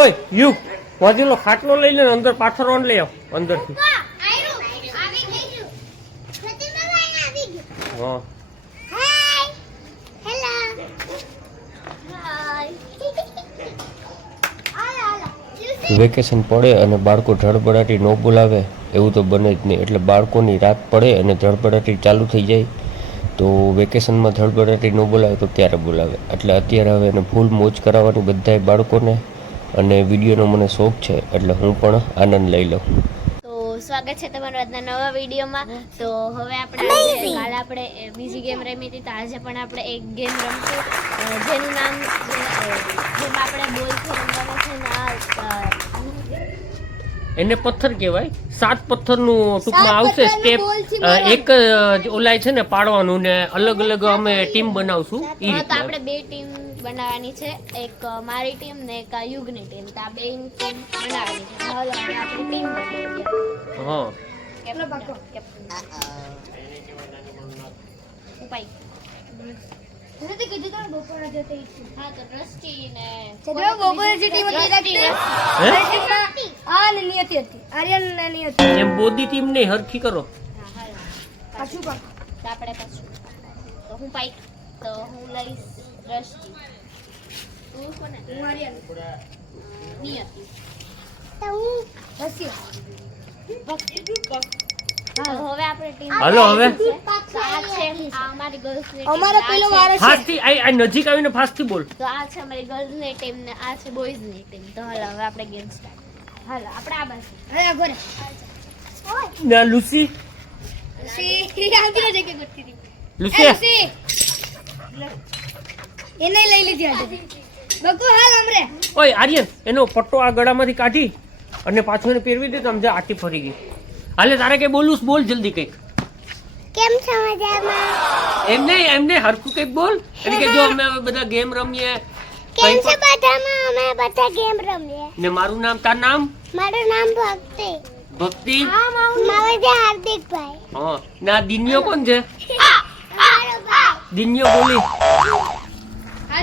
ઓય યુ વાજીલો ખાટલો લઈ લે અંદર પાથરવાનું લઈ આવ અંદરથી હા વેકેશન પડે અને બાળકો ધડબડાટી ન બોલાવે એવું તો બને જ નહીં. એટલે બાળકોની રાત પડે અને ધડબડાટી ચાલુ થઈ જાય તો વેકેશનમાં ધડબડાટી ન બોલાવે તો ત્યારે બોલાવે. એટલે અત્યારે હવે એને ફૂલ મોજ કરાવવાની બધાય બાળકોને, અને વિડીયોનો મને શોખ છે એટલે હું પણ આનંદ લઈ લઉં. તો સ્વાગત છે તમારું આજના નવા વિડીયોમાં. તો હવે આપણે કાલે આપણે બીજી ગેમ રમી હતી, તો આજે પણ આપણે એક ગેમ રમશું જેનું નામ જેમાં આપણે બોલથી રમવાના છે ને એને પથ્થર કહેવાય. 7 પથ્થરનું ટૂંકમાં આવશે સ્ટેપ. એક ઓલાય છે ને પાડવાનું, ને અલગ અલગ અમે ટીમ બનાવશું. તો આપણે 2 ટીમ બનાવવાની છે, એક મારી ટીમ ને એક યુગની ટીમ. તો આ 2 ટીમ બનાવવાની છે. હાલો આપણે આપણી ટીમ બનાવીએ. હા કેપ્ટન ઉપાય હા તો ટ્રસ્ટી ને એમ બોધી ટીમ ને હરખી કરો. આપણે પાછું તો હું પાઈક તો હું લઈશ દ્રષ્ટિ, તું કોને? હું આર્યન, નિયતિ તો હું રસિયા. હવે આપણે ટીમ હાલો હવે આ છે આ અમારી ગર્લ્સ ની અમારો પેલો વાર છે. ફાસ્ટથી આ નજીક આવીને ફાસ્ટથી બોલ. તો આ છે અમારી ગર્લ્સ ની ટીમ ને આ છે બોયઝ ની ટીમ. તો હાલો હવે આપણે ગેમ સ્ટાર્ટ. હાલો આપણે આ બાજુ અરે આગળ ના લુસી લુસી એને લઈ લીધી આજે બકુ હાલ અમરે. ઓય આર્યન એનો પટ્ટો આ ગળામાંથી કાઢી અને પાછો એને પહેરવી દે તો સમજા આટી ફરી ગઈ. હાલે તારે કે બોલું બોલ જલ્દી કંઈક. કેમ છો મજામાં? એમને હરખું કંઈક બોલ. એટલે કે જો અમે હવે બધા ગેમ રમીએ. કેમ છે બધામાં? અમે બધા ગેમ રમીએ. ને મારું નામ, તાર નામ? મારું નામ ભક્તિ. ભક્તિ. મારું નામ હાર્દિકભાઈ. હા ને આ દિન્યો કોણ છે? દિન્યો બોલી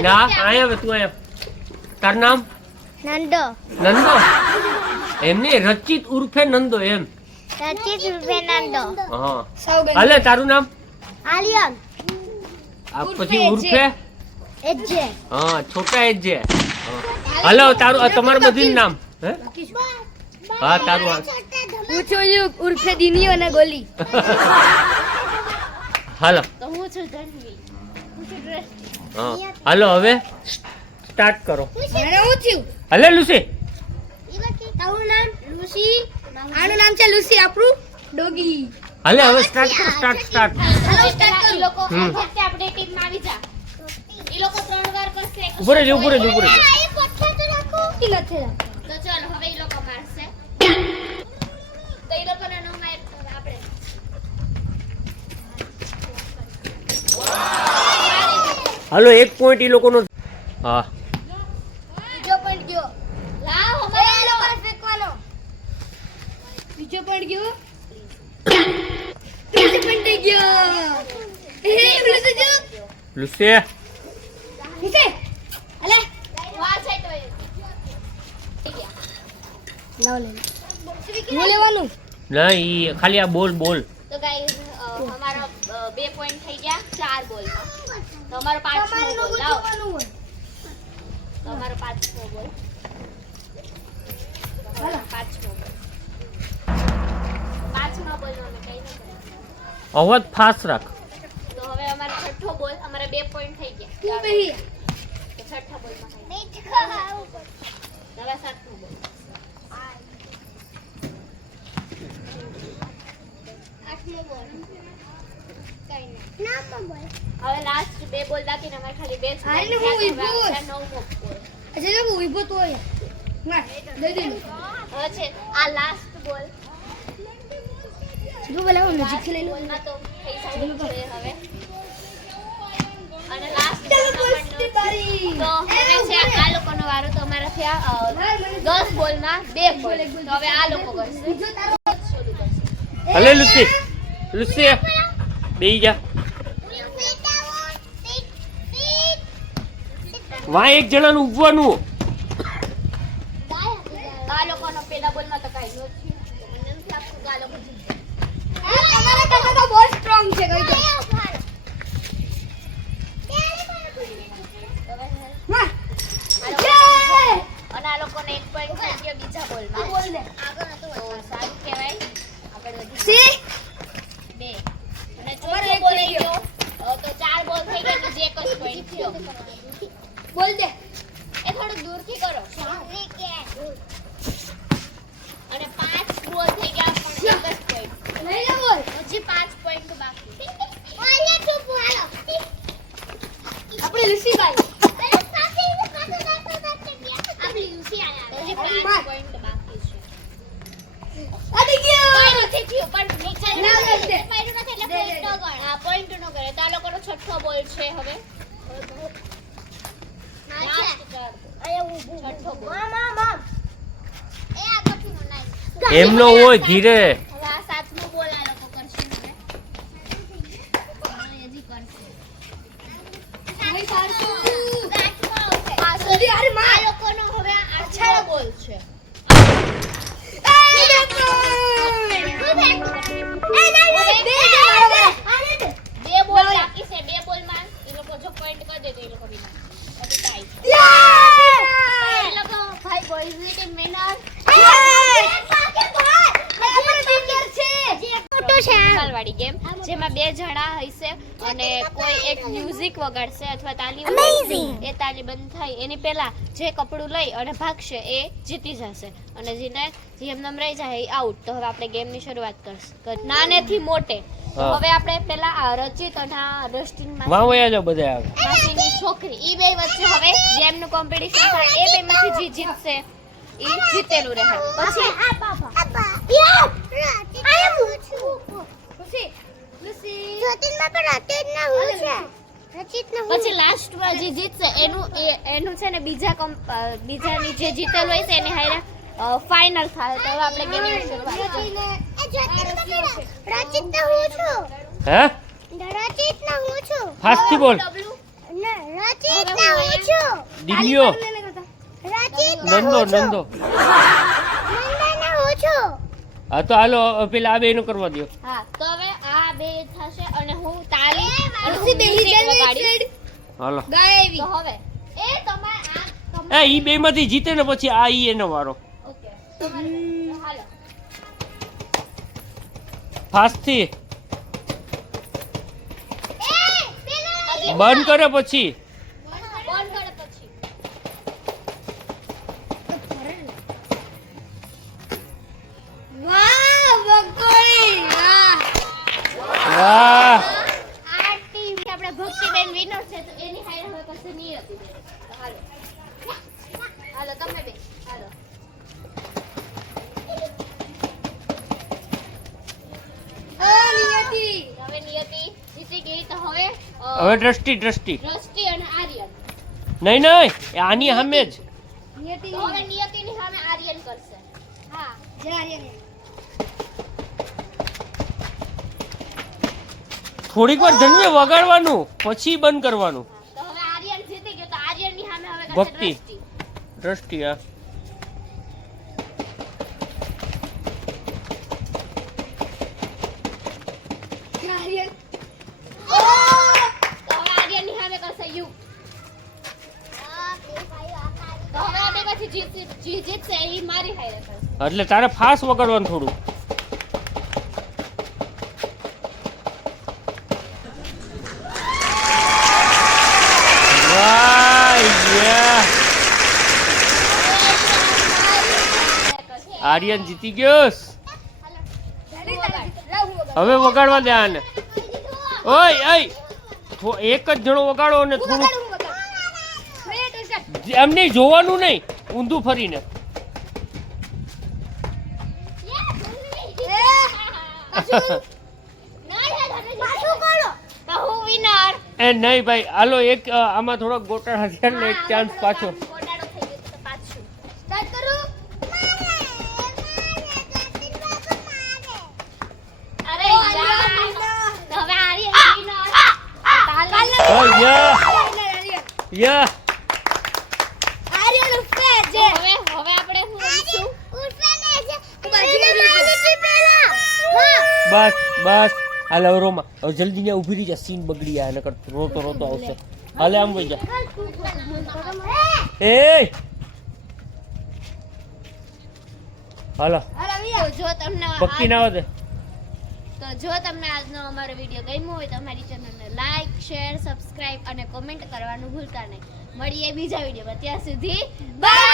ના આયા હવે તું આયા. તાર નામ? નંદો. નંદો. એમને રચિત ઉર્ફે નંદો એમ. રચિત ઉર્ફે નંદો. હા હાલે તારું નામ? આર્યન. આ પછી ઉર્ફે એજે. હા છોટા એજે. હાલો તારું તમારું બધું નામ? હે હા તારું હું છું યુગ ઉર્ફે દિનિયો અને ગોલી. હાલો તો હું છું ધનવી, હું છું દ્રષ્ટિ. હા હાલો હવે સ્ટાર્ટ કરો. મને હું થયું? હાલે લુસી. તારું નામ લુસી. આનું નામ છે લુસી, આપણું ડોગી. હાલે હવે સ્ટાર્ટ કરો. સ્ટાર્ટ હાલો સ્ટાર્ટ કરો. ઈ લોકો વખતે આપણે ટીમ માં આવી જા. ઈ લોકો 3 વાર કરશે. ઉભો રહેજો. આ પથ્થર તો રાખો કે નથી રાખો? તો ચાલો હવે ઈ લોકો મારશે. તો ઈ લોકોને નો માર આપણે હાલો 1 પોઈન્ટ ઈ લોકોનો. હા બીજો પોઈન્ટ ગયો. લાવ અમારે આ લોકોને ફેંકવાનો. બીજો પોઈન્ટ ગયો. ત્રીજો પોઈન્ટ ગયો. લુસી જો. લુસી લુસી અલે વા છે તો લાવ લે. હું લેવાનું. ના ઈ ખાલી આ બોલ તો ગાઈસ અમારો 2 પોઈન્ટ થઈ ગયા 4 બોલમાં. તો અમારો 5મો બોલ લાવો. તો અમારો 5મો બોલ. હાલો 5મો બોલ. 5મા બોલમાં અમે કઈ નહીં કર્યું. અવાજ ફાસ્ટ રાખ. તો હવે અમારો 6થો બોલ. અમારે 2 પોઈન્ટ થઈ ગયા. તું બેહી. તો 6થા બોલમાં થઈ હવે 7મો બોલ. 8મો બોલ. કઈ નહીં. 9મો બોલ. હવે લાસ્ટ 2 બોલ બાકી ને અમારે ખાલી 2 જ આને બોલ હું બાકી. ઊભો હવે જ. 9મો બોલ. અચ્છા જો ઉભો તો હોય. ના દઈ દે. હવે છે આ લાસ્ટ બોલ. જો બોલાવો નજીકથી લઈ લો. બોલમાં તો થઈ સારું છે હવે. અને લાસ્ટ બારી. તો હવે છે આ લોકોનો વારો. તો અમારા થયા 10 બોલમાં 2 પોઈન્ટ. તો હવે આ લોકો કરશે. શરૂ કરશે. હાલે લુસી બેહી જા. વાં એક જણાનું ઉભવાનું. તમારા કરતા તો બહુ સ્ટ્રોંગ છે કહી દો હા અને આ લોકોને 1 પોઈન્ટ થઈ ગયો બીજા બોલમાં. બોલ દે તો સારું કહેવાય. આગળ વધી સી 2 અને અમારે ચોથો એક બોલ થઈ આવી ગયો. તો 4 બોલ થઈ ગયા તો જે એક જ પોઈન્ટ થયો. બોલ દે એ થોડું દૂરથી કરો. અને 5 બોલ થઈ ગયા પણ એક જ પોઈન્ટ. લઈ લે બોલ હજી 5 પોઈન્ટ બાકી. આપણે લુસી ભાઈ હજી 5 પોઈન્ટ બાકી છે. અડી ગયો કોઈ નથી થયું પણ નીચે ના કરશે. પોઈન્ટ નથી એટલે પોઈન્ટ ન ગણ. હા પોઈન્ટ ન કરે. તો આ લોકોનો છઠ્ઠો બોલ છે હવે. લાસ્ટ ચાર. છઠ્ઠો બોલ. એમનો હોય ધીરે. હવે આ સાતમો બોલ આ લોકો કરશે હવે. હજી કરશે. ભાઈ સારું આઠમો આવશે. આ અરે અરે આ માં લોકોનો હવે આઠમો બોલ છે. બે બોલ બાકી છે. બે બોલમાં એ લોકો જો પોઈન્ટ કરી દે તો એ લોકો વિનર. પછી ટાઈ. એ લોકો ભાઈ બોયઝ ની ટીમ વિનર. તાલવાડી ગેમ જેમાં 2 જણા હશે અને કોઈ એક મ્યુઝિક વગાડશે અથવા તાલી વગાડશે. એ તાલી બંધ થાય એની પહેલા જે કપડું લઈ અને ભાગશે એ જીતી જશે અને જેને જેમ નમ રહી જાય એ આઉટ. તો હવે આપણે ગેમની શરૂઆત કરશું નાનેથી મોટે. તો હા. હવે આપણે પેલા આ રચિત અને આ રસ્ટિન માં વયા જાઓ બધા આગળ. માસીની છોકરી ઈ બે વચ્ચે હવે ગેમનું કોમ્પિટિશન થાય. એ બેમાંથી જે જીતશે ઈ જીતેલું રહે. પછી પછી લાસ્ટમાં જે જીતશે એનું છે ને બીજાની જે જીતેલું હોય છે એની હારે ફાઇનલ થાય. તો હવે આપણે ગેમની શરૂઆત કરીએ. હે ફાસ્ટથી બોલ. ડબલું. દિવ્યો નંદો નંદો. હા તો હાલો પેલા આ બેનું કરવા દો. હા તો હવે આ બે થશે અને હું તાલી અને લુસી બેહી music જાય વગાડીશ. હાલો ગાયવી તો હવે એ તમારે એ ઈ બે માંથી જીતે ને પછી આ ઈ એનો વારો. ઓકે તમારે હાલો ફાસ્ટથી બંધ કરે પછી. બોલ કરે પછી વાહ બકોડી વાહ વાહ આ ટીમ આપણે ભક્તિબેન વિનર છે તો એની હારે હવે પાસે નિયતિ બેન. તો હાલો હાલો તમે બે હાલો. નિયતિ હવે નિયતિ જીતી ગઈ. તો હવે હવે દ્રષ્ટિ દ્રષ્ટિ દ્રષ્ટિ અને આર્યન. નહીં નહીં એ આની સામે જ. નિયતિ તો હવે નિયતિની સામે આર્યન કરશે. હા જાય થોડીક વાર ધનવે વગાડવાનું પછી બંધ કરવાનું. તો હવે આર્યન જીતી ગયો. તો આર્યનની સામે હવે કરશે ભક્તિ. દ્રષ્ટિ. દ્રષ્ટિ હા નારિયેલ તો હવે આર્યનની સામે કરશે યુ. તો હવે આ બે પછી જીતશે એ મારી હારે કરશે. એટલે તારે ફાસ્ટ વગાડવાનું થોડું. વાહ યા આર્યન જીતી ગયો. હવે વગાડવા દે આને. ઓય ઓય એક જ જણો વગાડો અને થોડું એમ નહીં જોવાનું નહીં ઊંધું ફરીને. તો હું winner. એ નહીં ભાઈ હાલો એક આમાં થોડોક ગોટાળા થયા ને એક ચાન્સ પાછો. ગોટાળો થઈ ગયો તો પાછું. સ્ટાર્ટ કરું અરે યાર. તો હવે આર્યન winner. તાલી. ઓ યા નારિયેલ યા આર્યન ઉફે તો જે હવે આપણે હું રમશું. બસ બસ હાલ હવે રોમાં હવે જલ્દી ત્યાં ઊભી રહી જા સીન બગડી જાય નકર રોતો રોતો આવશે હાલે આમ વઈ જા એ હાલો તો જો તમને પક્કી ના આવે તો જો તમને આજનો અમારો વિડીયો ગમ્યો હોય તો અમારી ચેનલને લાઈક શેર સબસ્ક્રાઇબ અને કોમેન્ટ કરવાનું ભૂલતા નહીં મળીએ બીજા વિડીયોમાં ત્યાં સુધી બાય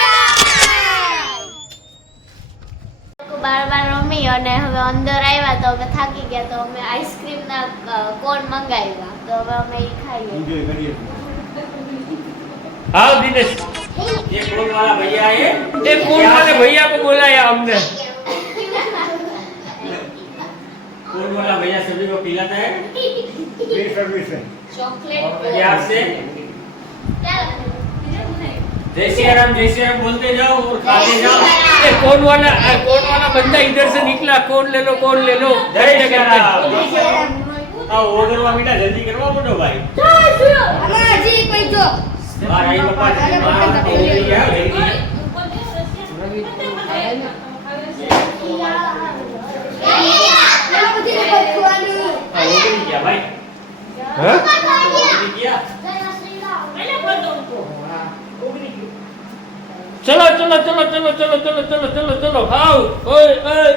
બાર રમી અને હવે અંદર આવ્યા તો અમે થાકી ગયા તો અમે આઈસ્ક્રીમના કોન મંગાવ્યા તો હવે અમે એ ખાઈએ आओ दिनेश ये कौन वाला भैया है ये कौन वाले भैया को बुलाया हमने कौन वाला भैया सभी को पिलाता है फ्री सर्विस है ચોકલેટ प्यार से जय श्री राम बोलते जाओ और खाते जाओ ये कौन वाला बंदा इधर से निकला कौन ले लो जय जगन्नाथ आओ वो करवा बेटा जल्दी करवा बोलो भाई હજી કોઈ જો बाहर आई पापा जल्दी आओ जल्दी क्या भाई चलो आओ ओए ओए